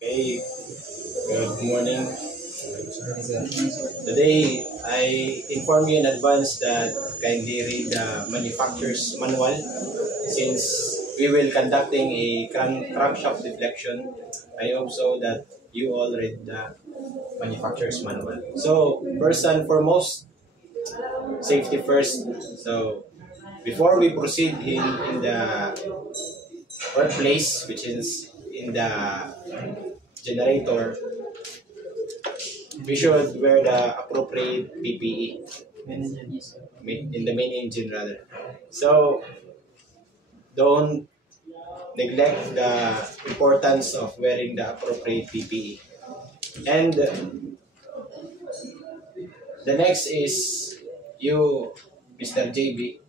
Okay, good morning. Today, I inform you in advance that kindly read the manufacturer's manual since we will conducting a crankshaft deflection. I hope so that you all read the manufacturer's manual. So, first and foremost, safety first. So, before we proceed in the workplace, which is in the generator, we should wear the appropriate PPE in the main engine rather. So don't neglect the importance of wearing the appropriate PPE. And the next is you, Mr. JB,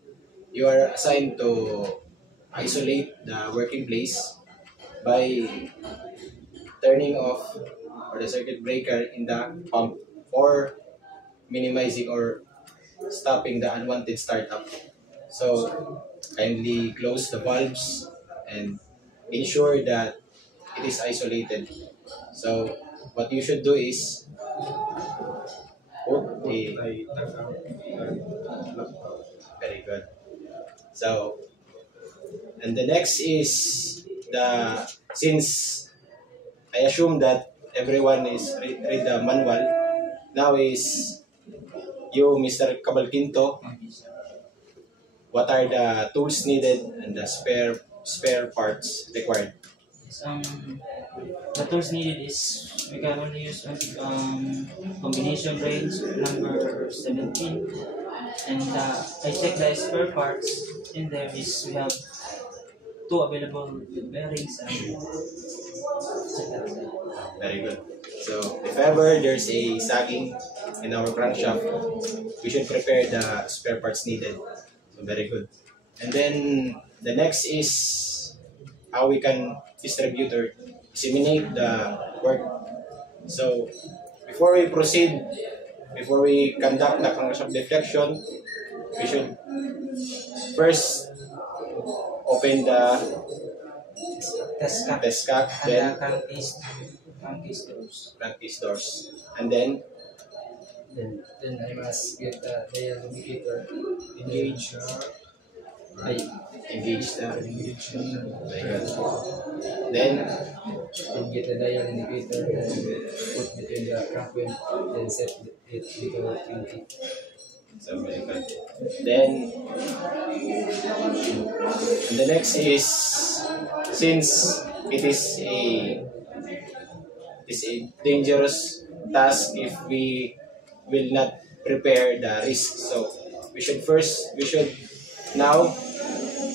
you are assigned to isolate the working place by turning off or the circuit breaker in the pump or minimizing or stopping the unwanted startup. So kindly close the valves and ensure that it is isolated. So what you should do is put the very good. So and the next is the since I assume that everyone is read the manual. Now is you, Mr. Cabalquinto, what are the tools needed and the spare parts required? Yes, the tools needed is we can only use combination range number 17, and I check the spare parts in there is we have two available with bearings and etc. Very good. So if ever there's a sagging in our crankshaft, we should prepare the spare parts needed. So very good. And then the next is how we can distribute or disseminate the work. So before we proceed, before we conduct the crankshaft deflection, we should first open the test cap, then crankcase doors, and then Then I must get the dial indicator engage. I engage the engage very good. Then get the dial indicator and put between the crank wheel, then set it below 20. so very good. Then the next is since it is a dangerous task if we will not prepare the risk. So we should now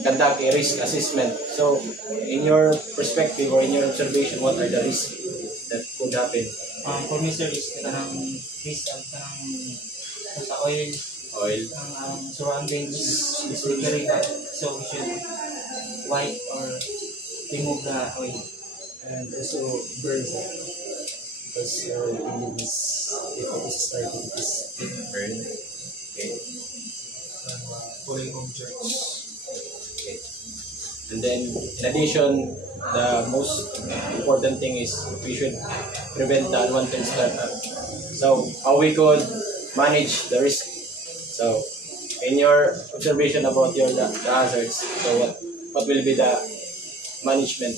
conduct a risk assessment. So in your perspective or in your observation, what are the risks that could happen? For me sir is kanang fish kanang sa oil Oil. ang surrounding is slippery, so we should wipe or remove the oil. And also burns because engine is, if it is started, it is Burn. Okay. pulling objects. Okay. And then, in addition, the most important thing is we should prevent the unwanted startup. So, how we could manage the risk. So, in your observation about the hazards, so what will be the management?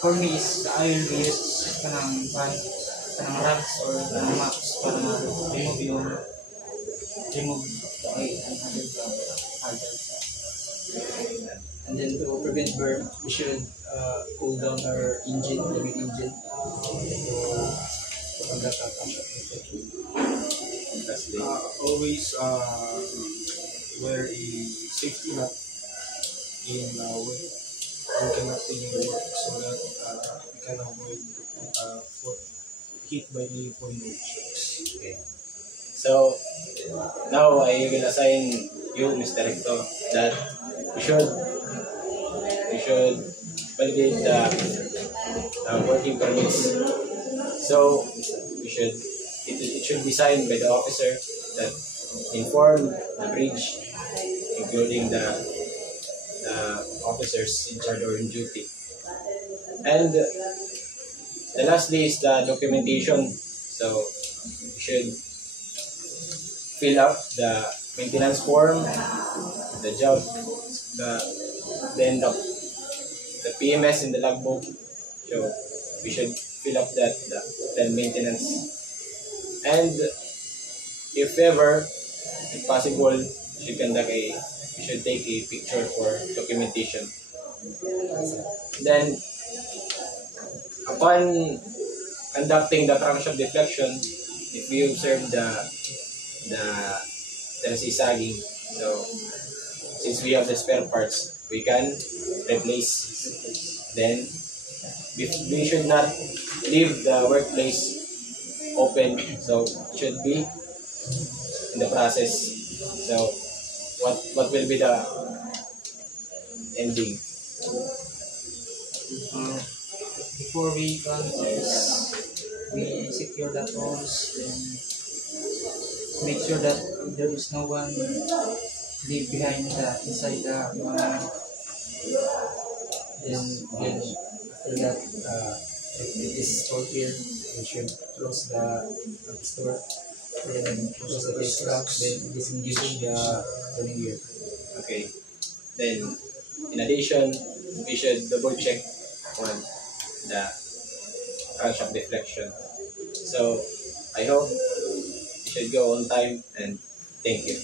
For me is the oil we use kanang rags or kanang maps para remove the oil and hazards. And then to prevent burn, we should cool down our engine, the main engine, to conduct a crankshaft deflection. Lastly, Always wear a safety knot in when conducting your work so that you can avoid foot hit by the falling objects. okay. So, now I will assign you, Mr. Recto, that we should validate the working permits. So it should be signed by the officer that inform the bridge, including the officers in charge or in duty. And the lastly is the documentation. So you should fill up the maintenance form, the job, then the PMS in the logbook. So we should fill up the maintenance. And if ever, if possible, you should take a picture for documentation. Then, upon conducting the crankshaft deflection, if we observe the sagging, so since we have the spare parts, we can replace. Then, we should not leave the workplace open, so it should be in the process. So, what will be the ending? Before we run this, we secure the tools, then make sure that there is no one leave behind inside the Then after that, if it is all clear, we should close the store. Then close the face rack. Then disengage the turning gear. Okay. Then, in addition, we should double check on the crankshaft deflection. So, I hope you should go on time, and thank you.